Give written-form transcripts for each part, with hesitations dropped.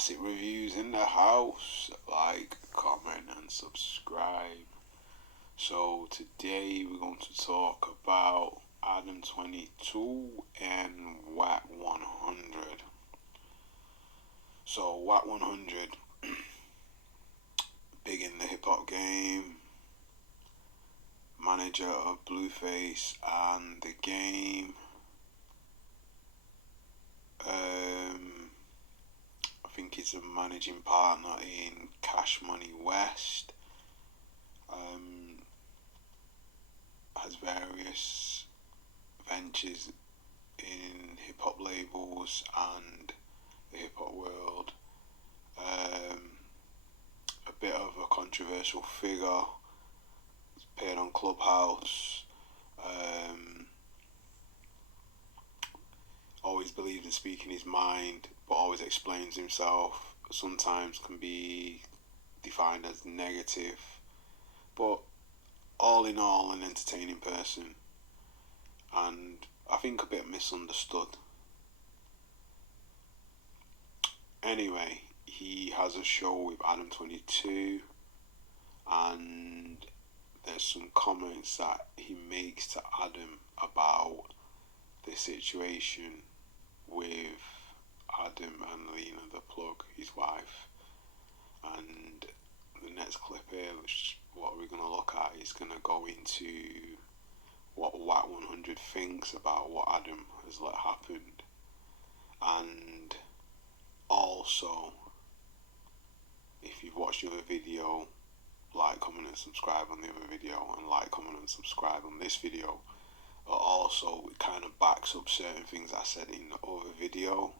Classic reviews in the house. Like, comment, and subscribe. So today we're going to talk about Adam 22 and Wack 100. So Wack 100, big in the hip hop game, manager of Blueface and The Game. I think he's a managing partner in Cash Money West. Has various ventures in hip hop labels and the hip hop world. A bit of a controversial figure. He's appeared on Clubhouse. Always believes in speaking his mind, but always explains himself. Sometimes can be defined as negative, but all in all, an entertaining person, and I think a bit misunderstood. Anyway, he has a show with Adam 22, and there's some comments that he makes to Adam about the situation with Adam and Lena the Plug, his wife. And the next clip here, which what we're going to look at, is going to go into what Wack 100 thinks about what Adam has let happen. And also, if you've watched the other video, like, comment and subscribe on the other video, and like, comment and subscribe on this video. But also, it kind of backs up certain things I said in the other video,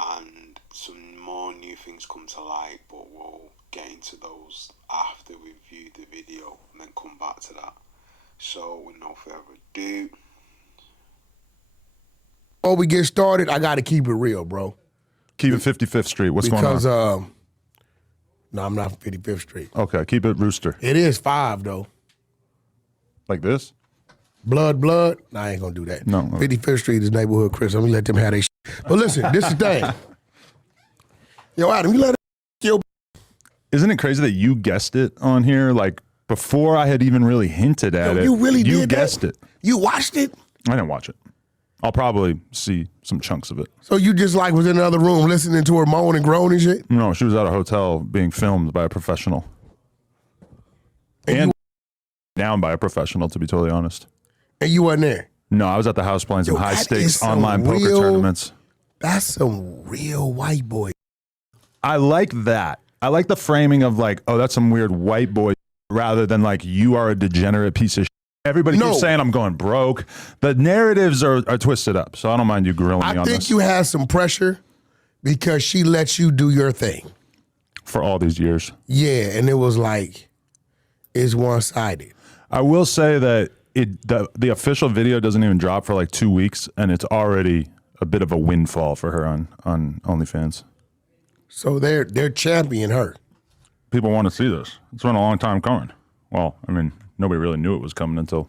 and some more new things come to light, but we'll get into those after we view the video and then come back to that. So with no further ado, before we get started, I gotta keep it real, bro. Keep it 55th Street. What's going on? Because no, I'm not 55th Street. Okay, keep it Rooster. It is 5 though. Like this? Blood. Nah, I ain't gonna do that. No. 55th Street is neighborhood Chris. I'm gonna let them have their shit. But listen, this is the thing. Yo, Adam, you let it yo. Isn't it crazy that you guessed it on here? Like, before I had even really hinted at it. You really You did guessed that? it. You watched it? I didn't watch it. I'll probably see some chunks of it. So you just like was in another room listening to her moan and groan and shit? No, she was at a hotel being filmed by a professional. And down by a professional, to be totally honest. And you wasn't there? No, I was at the house playing some Yo, high that stakes is some online poker real- tournaments. That's some real white boy. I like that. I like the framing of like, oh, that's some weird white boy, rather than like, you are a degenerate piece of shit. Everybody keeps saying I'm going broke. The narratives are twisted up, so I don't mind you grilling me on this. I think you had some pressure because she lets you do your thing. For all these years. Yeah, and it was like, it's one-sided. I will say that the official video doesn't even drop for like 2 weeks, and it's already a bit of a windfall for her on OnlyFans. So they're championing her. People want to see this. It's been a long time coming. Well, I mean, nobody really knew it was coming until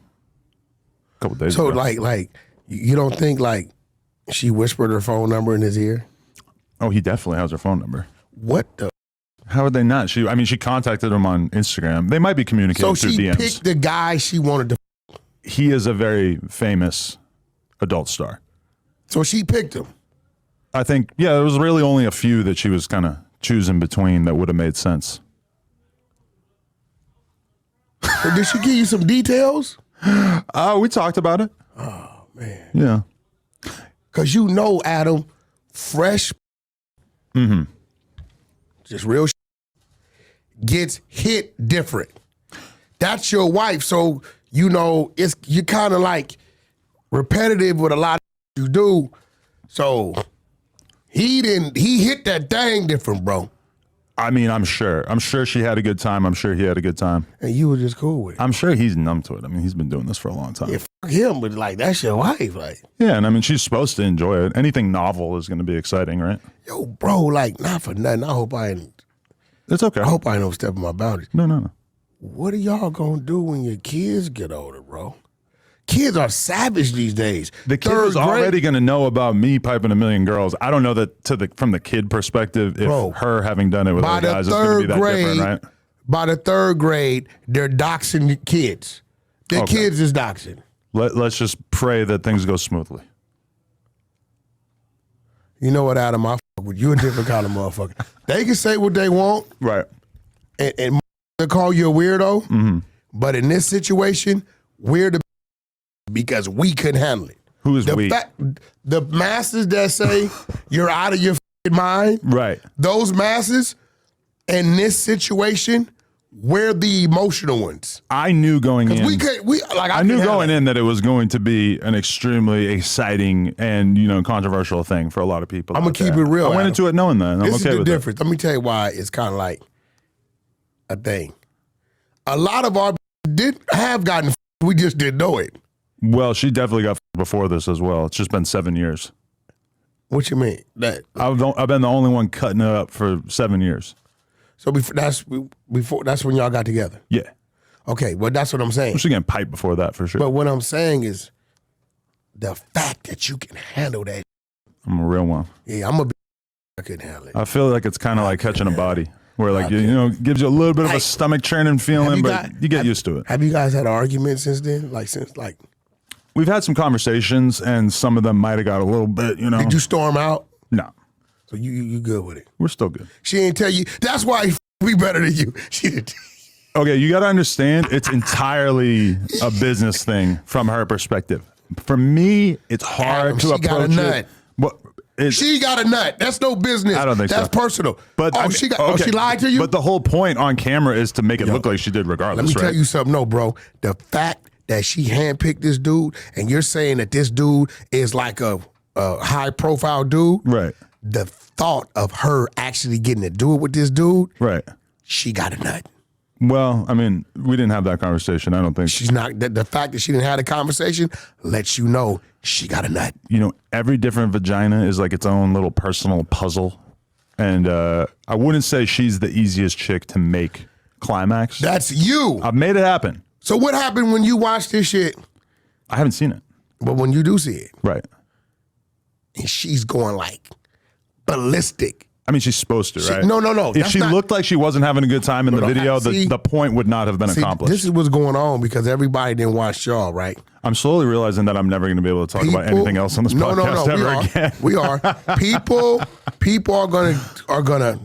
a couple days ago. So like you don't think like she whispered her phone number in his ear? Oh, he definitely has her phone number. What the? How would they not? She contacted him on Instagram. They might be communicating So through she DMs. picked the guy she wanted to. He is a very famous adult star. So she picked him. I think, yeah, there was really only a few that she was kind of choosing between that would have made sense. So did she give you some details? We talked about it. Oh, man. Yeah. Because you know, Adam, fresh, just real gets hit different. That's your wife, so you know you're kind of like repetitive with a lot of you do. So he hit that thing different, bro. I mean, I'm sure she had a good time. I'm sure he had a good time. And you were just cool with it. I'm sure he's numb to it. I mean, he's been doing this for a long time. Yeah, fuck him, but like, that's your wife. Like, yeah, and I mean, she's supposed to enjoy it. Anything novel is going to be exciting, right? yo, bro, like, not for nothing. I hope I ain't overstepping my boundaries. No. What are y'all gonna do when your kids get older, bro? Kids are savage these days. The kid was already going to know about me piping a million girls. I don't know that from the kid perspective, if her having done it with other guys is going to be that different, right? By the third grade, they're doxing the kids. The kids is doxing. Let's just pray that things go smoothly. You know what, Adam? I fuck with you, a different kind of motherfucker. They can say what they want. Right. And they call you a weirdo. Mm-hmm. But in this situation, we're the because we couldn't handle it. Who is we? The masses that say you're out of your mind. Right. Those masses in this situation, we're the emotional ones. I knew going in. I knew going in that it was going to be an extremely exciting and controversial thing for a lot of people. I'm gonna keep it real. I went into it knowing that. And this I'm okay is the with difference. Let me tell you why it's kind of like a thing. A lot of our did have gotten. We just didn't know it. Well, she definitely got before this as well. It's just been 7 years. What you mean? I've been the only one cutting it up for 7 years. So that's when y'all got together. Yeah. Okay, well that's what I'm saying. She getting piped before that for sure. But what I'm saying is the fact that you can handle that. I'm a real one. Yeah, I couldn't handle it. I feel like it's kind of like catching a body, where like gives you a little bit of a stomach churning feeling, but you get used to it. Have you guys had arguments since then? We've had some conversations, and some of them might have got a little bit, Did you storm out? No. So you good with it? We're still good. She ain't tell you. That's why we better than you. She didn't. Okay, you got to understand, it's entirely a business thing from her perspective. For me, it's hard to approach got a nut. it. She got a nut. That's no business. I don't think that's so. Personal. But she lied to you? But the whole point on camera is to make it look like she did regardless, Let me tell you something. No, bro. The fact that she handpicked this dude, and you're saying that this dude is like a high-profile dude. Right. The thought of her actually getting to do it with this dude. Right. She got a nut. Well, I mean, we didn't have that conversation. I don't think she's not. The fact that she didn't have a conversation lets you know she got a nut. Every different vagina is like its own little personal puzzle, and I wouldn't say she's the easiest chick to make climax. That's you. I've made it happen. So what happened when you watch this shit? I haven't seen it, but when you do see it, right? And she's going like ballistic. I mean, she's supposed to, right? No. If she looked like she wasn't having a good time in the video, the point would not have been accomplished. This is what's going on because everybody didn't watch y'all, right? I'm slowly realizing that I'm never going to be able to talk about anything else on this podcast ever again. We are. People are gonna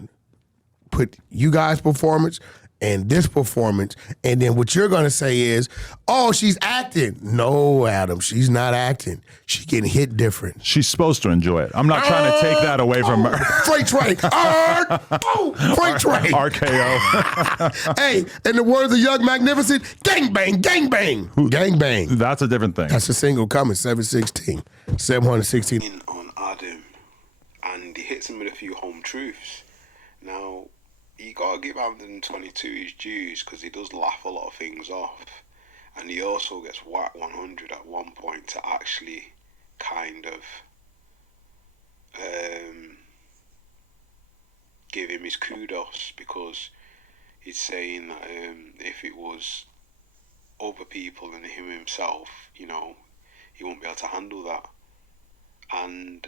put you guys' performance and this performance, and then what you're gonna say is, "Oh, she's acting." No, Adam, she's not acting. She's getting hit different. She's supposed to enjoy it. I'm not trying to take that away from her. Freight train. Freight train. RKO. Hey, in the words of Young Magnificent, gang bang, gang bang, gang bang. That's a different thing. That's a single coming, 716. 716. On Adam, and he hits him with a few home truths. Now, you gotta give Adam 22 his dues because he does laugh a lot of things off, and he also gets Wack 100 at one point to actually kind of give him his kudos, because he's saying that if it was other people than him himself, he won't be able to handle that. And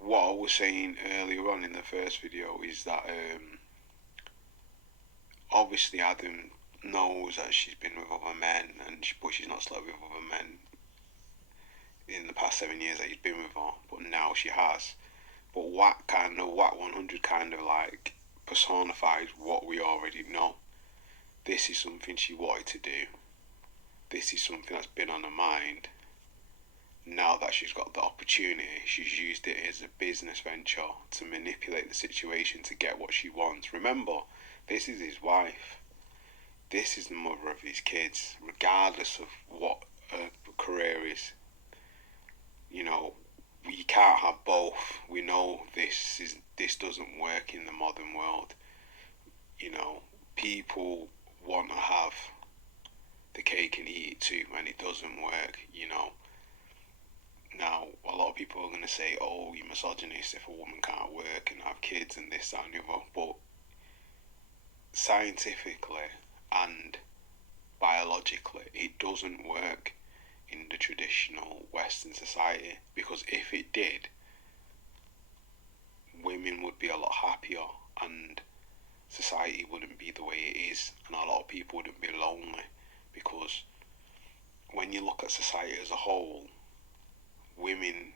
what I was saying earlier on in the first video is that obviously Adam knows that she's been with other men, but she's not slept with other men in the past 7 years that he's been with her, but now she has. But Wack 100 kind of like personifies what we already know. This is something she wanted to do. This is something that's been on her mind. Now that she's got the opportunity, she's used it as a business venture to manipulate the situation to get what she wants. Remember, this is his wife. This is the mother of his kids, regardless of what her career is. We can't have both. We know this doesn't work in the modern world. People want to have the cake and eat it too, and it doesn't work. Now, a lot of people are going to say, "Oh, you're misogynist if a woman can't work and have kids and this, that, and the other." But scientifically and biologically, it doesn't work. in the traditional Western society, because if it did, women would be a lot happier and society wouldn't be the way it is, and a lot of people wouldn't be lonely. Because when you look at society as a whole, women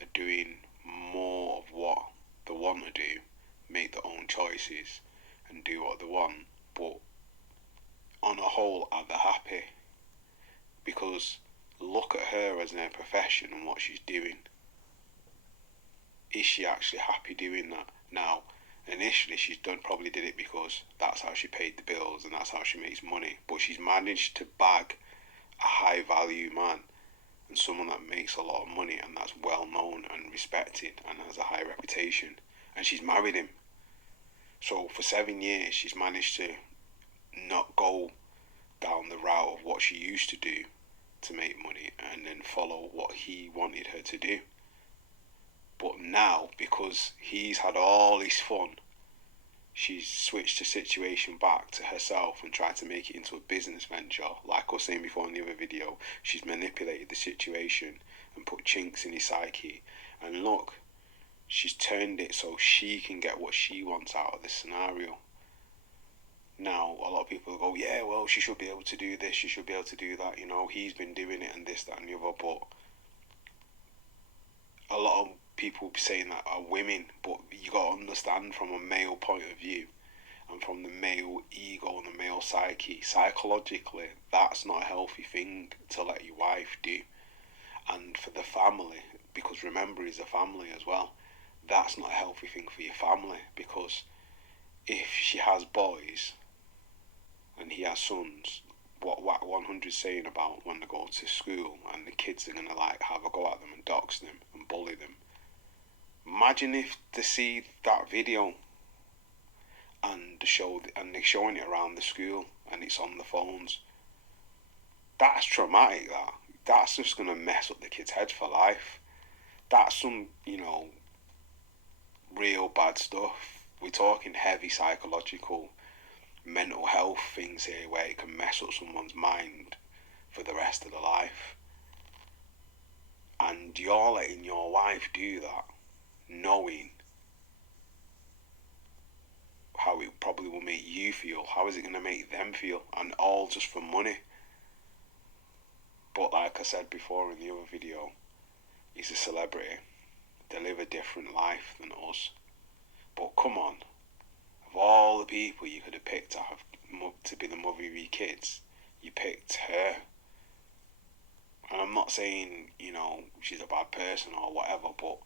are doing more of what they want to do, make their own choices and do what they want, but on a whole, are they happy? Because look at her as a profession and what she's doing. Is she actually happy doing that? Now, initially she's probably did it because that's how she paid the bills and that's how she makes money, but she's managed to bag a high value man and someone that makes a lot of money and that's well known and respected and has a high reputation, and she's married him. So for 7 years she's managed to not go down the route of what she used to do to make money and then follow what he wanted her to do. But now, because he's had all this fun, she's switched the situation back to herself and tried to make it into a business venture. Like I was saying before in the other video, she's manipulated the situation and put chinks in his psyche. And look, she's turned it so she can get what she wants out of this scenario. Now, a lot of people go, yeah, well, she should be able to do this, she should be able to do that, you know, he's been doing it and this, that and the other, but a lot of people saying that are women, but you got to understand from a male point of view and from the male ego and the male psyche, psychologically, that's not a healthy thing to let your wife do. And for the family, because remember, he's a family as well, that's not a healthy thing for your family, because if she has boys and he has sons, what Wack 100 is saying about when they go to school and the kids are going to like have a go at them and dox them and bully them. Imagine if they see that video and they're showing it around the school and it's on the phones. That's traumatic. That's just going to mess up the kid's head for life. That's some, you know, real bad stuff. We're talking heavy psychological, mental health things here where it can mess up someone's mind for the rest of their life. And you're letting your wife do that, knowing how it probably will make you feel. How is it going to make them feel? And all just for money. But like I said before in the other video, he's a celebrity. They live a different life than us. But come on, of all the people you could have picked to be the mother of your kids, you picked her. And I'm not saying, you know, she's a bad person or whatever, but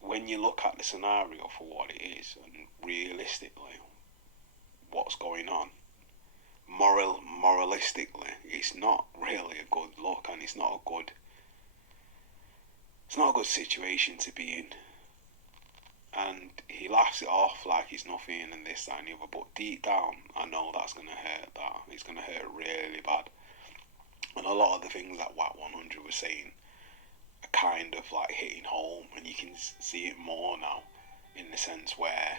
when you look at the scenario for what it is and realistically what's going on, moralistically, it's not really a good look, and it's not a good situation to be in. And he laughs it off like he's nothing and this, that and the other, but deep down I know that's going to hurt. It's going to hurt really bad. And a lot of the things that Wack 100 was saying are kind of like hitting home, and you can see it more now in the sense where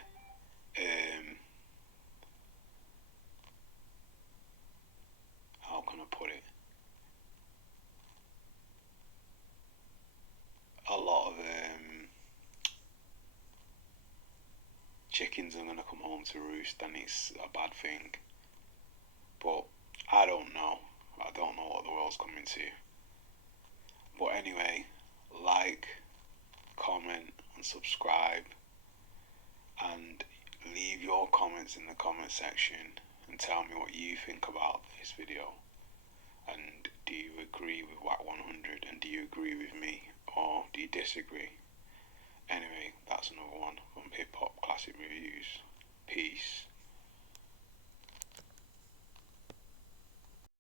how can I put it? A lot of chickens are going to come home to roost, and it's a bad thing. But I don't know what the world's coming to. But anyway, like, comment and subscribe, and leave your comments in the comment section and tell me what you think about this video. And do you agree with Wack 100, and do you agree with me, or do you disagree? Anyway, that's another one from Hip Hop Classic Reviews. Peace.